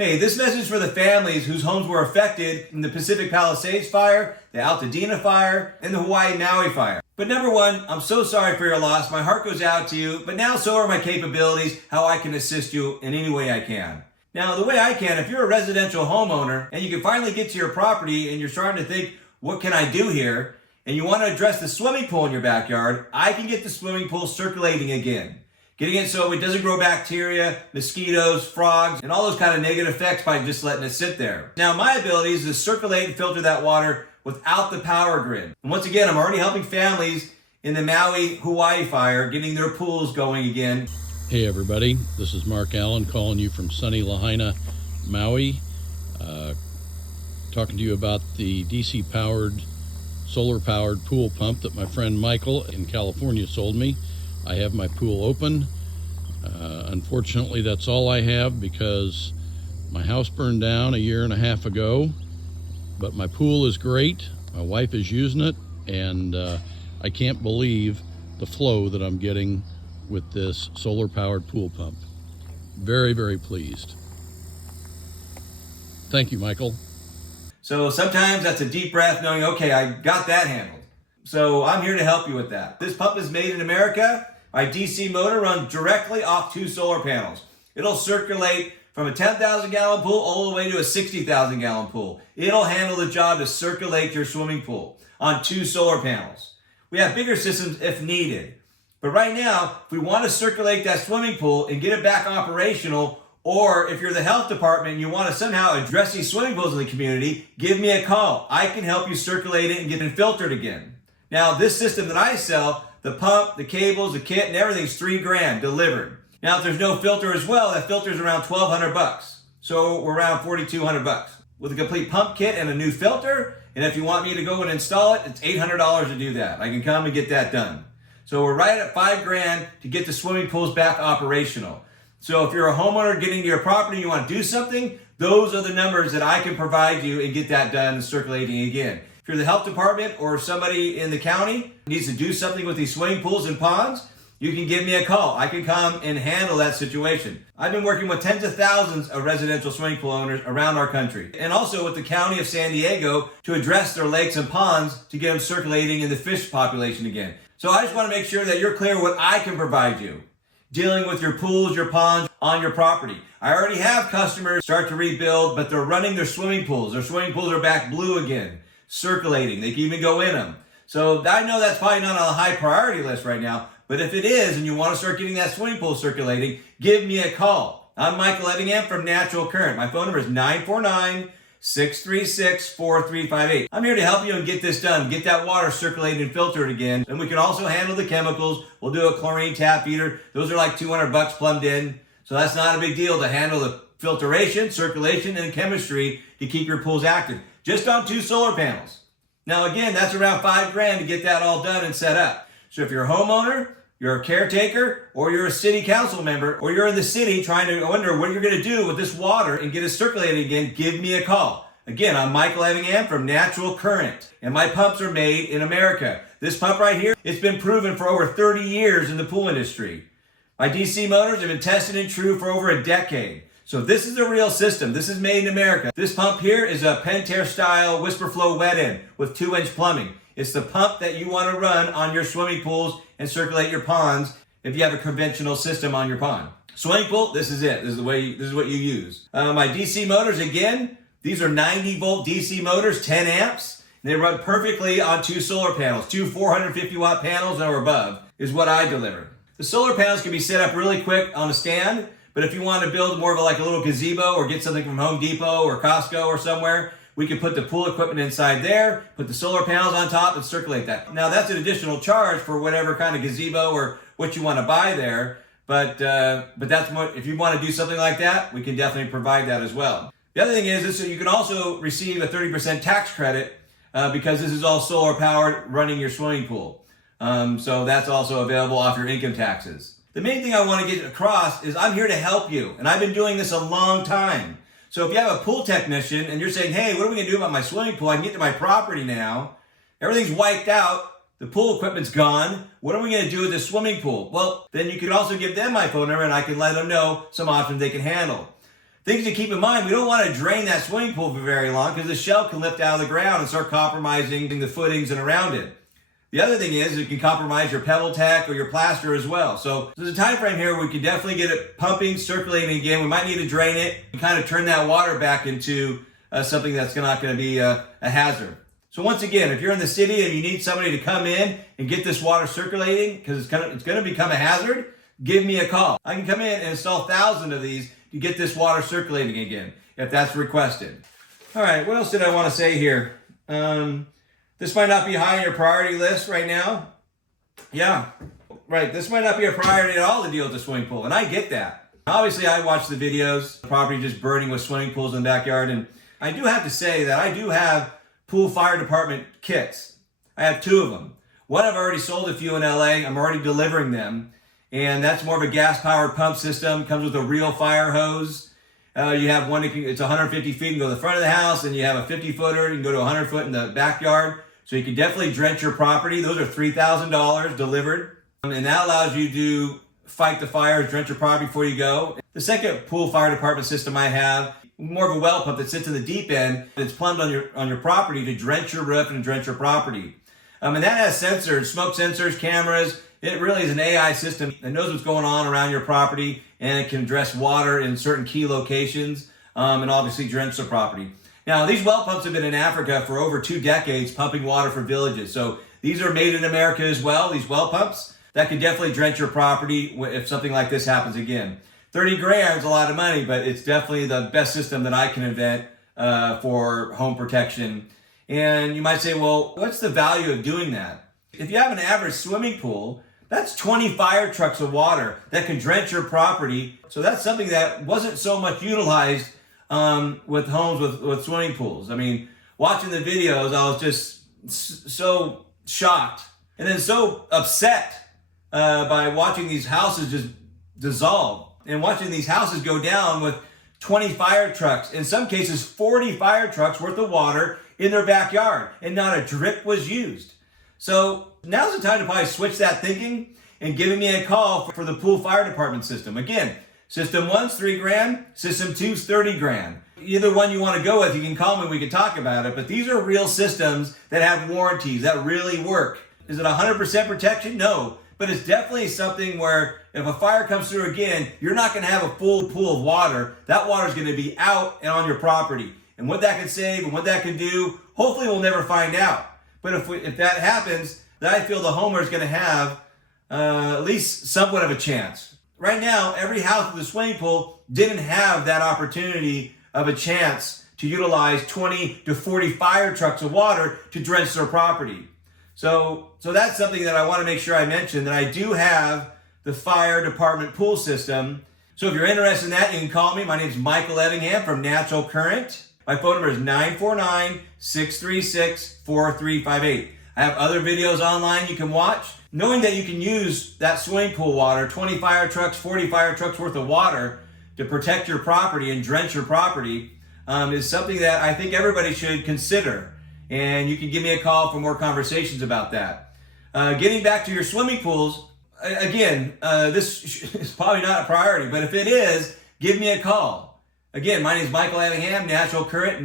Hey, this message is for the families whose homes were affected in the Pacific Palisades fire, the Altadena fire, and the Hawaii Maui fire. But number one, I'm so sorry for your loss. My heart goes out to you, but now so are my capabilities, how I can assist you in any way I can. Now, the way I can, if you're a residential homeowner and you can finally get to your property and you're starting to think, what can I do here? And you want to address the swimming pool in your backyard, I can get the swimming pool circulating again. Getting it so it doesn't grow bacteria, mosquitoes, frogs, and all those kind of negative effects by just letting it sit there. Now, my ability is to circulate and filter that water without the power grid. And once again, I'm already helping families in the Maui, Hawaii fire, getting their pools going again. Hey everybody, this is Mark Allen calling you from sunny Lahaina, Maui. Talking to you about the DC powered, solar powered pool pump that my friend Michael in California sold me. I have my pool open. Unfortunately, that's all I have because my house burned down a year and a half ago, but my pool is great. My wife is using it, and I can't believe the flow that I'm getting with this solar powered pool pump. Very, very pleased. Thank you, Michael. So sometimes that's a deep breath knowing, okay, I got that handled. So I'm here to help you with that. This pump is made in America. My DC motor runs directly off 2 solar panels. It'll circulate from a 10,000 gallon pool all the way to a 60,000 gallon pool. It'll handle the job to circulate your swimming pool on 2 solar panels. We have bigger systems if needed. But right now, if we want to circulate that swimming pool and get it back operational, or if you're the health department and you want to somehow address these swimming pools in the community, give me a call. I can help you circulate it and get it filtered again. Now, this system that I sell, the pump, the cables, the kit, and everything's $3,000 delivered. Now, if there's no filter as well, that filter's around $1,200. So we're around $4,200 with a complete pump kit and a new filter. And if you want me to go and install it, it's $800 to do that. I can come and get that done. So we're right at $5,000 to get the swimming pools back operational. So if you're a homeowner getting to your property and you want to do something, those are the numbers that I can provide you and get that done and circulating again. If you're the health department or somebody in the county needs to do something with these swimming pools and ponds, you can give me a call. I can come and handle that situation. I've been working with tens of thousands of residential swimming pool owners around our country, and also with the county of San Diego to address their lakes and ponds to get them circulating in the fish population again. So I just want to make sure that you're clear what I can provide you dealing with your pools, your ponds on your property. I already have customers start to rebuild, but they're running their swimming pools. Their swimming pools are back blue again, circulating. They can even go in them. So I know that's probably not on a high priority list right now, but if it is and you want to start getting that swimming pool circulating, give me a call. I'm Michael Evingham from Natural Current. My phone number is 949-636-4358. I'm here to help you and get this done, get that water circulated and filtered again. And we can also handle the chemicals. We'll do a chlorine tap heater. Those are like $200 plumbed in. So that's not a big deal to handle the filtration, circulation, and chemistry to keep your pools active. Just on 2 solar panels. Now again, that's around $5,000 to get that all done and set up. So if you're a homeowner, you're a caretaker, or you're a city council member, or you're in the city trying to wonder what you're going to do with this water and get it circulating again, give me a call. Again, I'm Michael Evingham from Natural Current, and my pumps are made in America. This pump right here, it's been proven for over 30 years in the pool industry. My DC motors have been tested and true for over a decade. So this is a real system. This is made in America. This pump here is a Pentair style whisper flow wet end with 2-inch plumbing. It's the pump that you want to run on your swimming pools and circulate your ponds if you have a conventional system on your pond. Swimming pool, this is it. This is what you use. My DC motors, again, these are 90 volt DC motors, 10 amps. And they run perfectly on 2 solar panels. 2 450 watt panels or above is what I deliver. The solar panels can be set up really quick on a stand, but if you want to build more of like a little gazebo or get something from Home Depot or Costco or somewhere, we can put the pool equipment inside there, put the solar panels on top, and circulate that. Now, that's an additional charge for whatever kind of gazebo or what you want to buy there. But that's what, if you want to do something like that, we can definitely provide that as well. The other thing is so you can also receive a 30% tax credit because this is all solar powered running your swimming pool. So that's also available off your income taxes. The main thing I want to get across is I'm here to help you, and I've been doing this a long time. So if you have a pool technician and you're saying, hey, what are we going to do about my swimming pool? I can get to my property now. Everything's wiped out. The pool equipment's gone. What are we going to do with the swimming pool? Well, then you could also give them my phone number and I can let them know some options they can handle. Things to keep in mind, we don't want to drain that swimming pool for very long because the shell can lift out of the ground and start compromising the footings and around it. The other thing is it can compromise your pebble tack or your plaster as well. So there's a time frame here where we can definitely get it pumping, circulating again. We might need to drain it and kind of turn that water back into something that's not going to be a hazard. So once again, if you're in the city and you need somebody to come in and get this water circulating because it's going to become a hazard, give me a call. I can come in and install thousands of these to get this water circulating again if that's requested. All right, what else did I want to say here? This might not be high on your priority list right now. Yeah, right. This might not be a priority at all to deal with the swimming pool, and I get that. Obviously, I watch the videos, property just burning with swimming pools in the backyard, and I do have to say that I do have pool fire department kits. I have 2 of them. One I've already sold a few in LA. I'm already delivering them, and that's more of a gas-powered pump system. Comes with a real fire hose. You have one, it's 150 feet, you can go to the front of the house, and you have a 50-footer, you can go to 100 foot in the backyard. So you can definitely drench your property. Those are $3,000 delivered. And that allows you to fight the fires, drench your property before you go. The second pool fire department system I have, more of a well pump that sits in the deep end. It's plumbed on your property to drench your roof and drench your property. And that has sensors, smoke sensors, cameras. It really is an AI system that knows what's going on around your property, and it can address water in certain key locations and obviously drench the property. Now, these well pumps have been in Africa for over 2 decades, pumping water for villages. So these are made in America as well, these well pumps. That can definitely drench your property if something like this happens again. 30 grand is a lot of money, but it's definitely the best system that I can invent for home protection. And you might say, well, what's the value of doing that? If you have an average swimming pool, that's 20 fire trucks of water that can drench your property. So that's something that wasn't so much utilized with homes with swimming pools. I mean, watching the videos, I was just so shocked and then so upset by watching these houses just dissolve and watching these houses go down with 20 fire trucks, in some cases 40 fire trucks worth of water in their backyard, and not a drip was used. So now's the time to probably switch that thinking and giving me a call for the pool fire department system. Again, system 1's 3 grand, system 2's 30 grand. Either one you want to go with, you can call me, we can talk about it. But these are real systems that have warranties, that really work. Is it 100% protection? No. But it's definitely something where if a fire comes through again, you're not going to have a full pool of water. That water is going to be out and on your property. And what that can save and what that can do, hopefully we'll never find out. But if that happens, then I feel the homeowner is going to have at least somewhat of a chance. Right now, every house with a swimming pool didn't have that opportunity of a chance to utilize 20 to 40 fire trucks of water to drench their property. So that's something that I want to make sure I mention, that I do have the fire department pool system. So if you're interested in that, you can call me. My name is Michael Evingham from Natural Current. My phone number is 949-636-4358. I have other videos online you can watch. Knowing that you can use that swimming pool water, 20 fire trucks, 40 fire trucks worth of water to protect your property and drench your property is something that I think everybody should consider. And you can give me a call for more conversations about that. Getting back to your swimming pools, again, this is probably not a priority, but if it is, give me a call. Again, my name is Michael Evingham, Natural Current,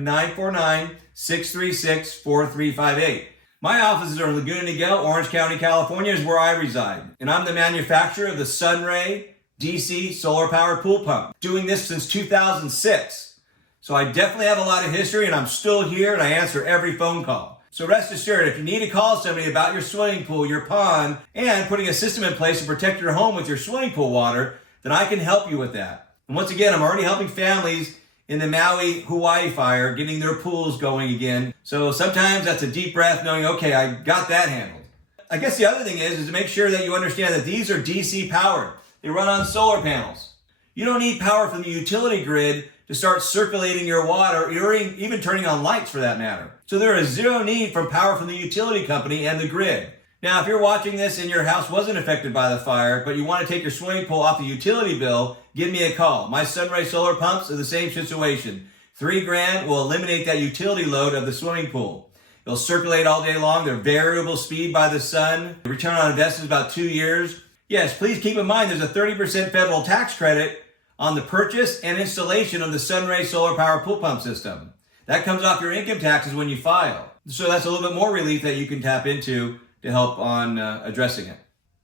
949-636-4358. My offices are in Laguna Niguel, Orange County, California is where I reside. And I'm the manufacturer of the SunRay DC solar-powered pool pump. Doing this since 2006. So I definitely have a lot of history, and I'm still here, and I answer every phone call. So rest assured, if you need to call somebody about your swimming pool, your pond, and putting a system in place to protect your home with your swimming pool water, then I can help you with that. And once again, I'm already helping families in the Maui, Hawaii fire, getting their pools going again. So sometimes that's a deep breath knowing, okay, I got that handled. I guess the other thing is to make sure that you understand that these are DC powered. They run on solar panels. You don't need power from the utility grid to start circulating your water, or even turning on lights for that matter. So there is zero need for power from the utility company and the grid. Now, if you're watching this and your house wasn't affected by the fire, but you want to take your swimming pool off the utility bill, give me a call. My SunRay solar pumps are the same situation. 3 grand will eliminate that utility load of the swimming pool. It'll circulate all day long. They're variable speed by the sun. The return on investment is about 2 years. Yes, please keep in mind there's a 30% federal tax credit on the purchase and installation of the SunRay solar power pool pump system. That comes off your income taxes when you file. So that's a little bit more relief that you can tap into to help on addressing it.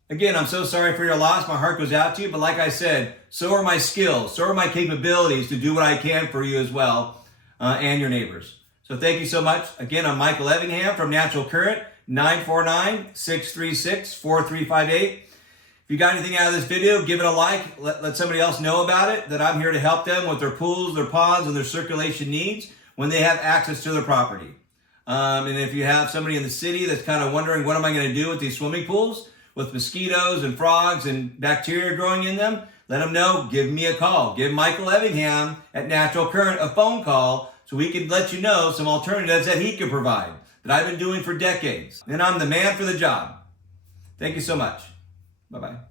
Again, I'm so sorry for your loss. My heart goes out to you. But like I said, so are my skills, so are my capabilities to do what I can for you as well and your neighbors. So thank you so much. Again, I'm Michael Evingham from Natural Current, 949-636-4358. If you got anything out of this video, give it a like. Let somebody else know about it, that I'm here to help them with their pools, their ponds, and their circulation needs when they have access to their property. And if you have somebody in the city that's kind of wondering, what am I going to do with these swimming pools with mosquitoes and frogs and bacteria growing in them, let them know. Give me a call. Give Michael Evingham at Natural Current a phone call so we can let you know some alternatives that he can provide that I've been doing for decades. And I'm the man for the job. Thank you so much. Bye-bye.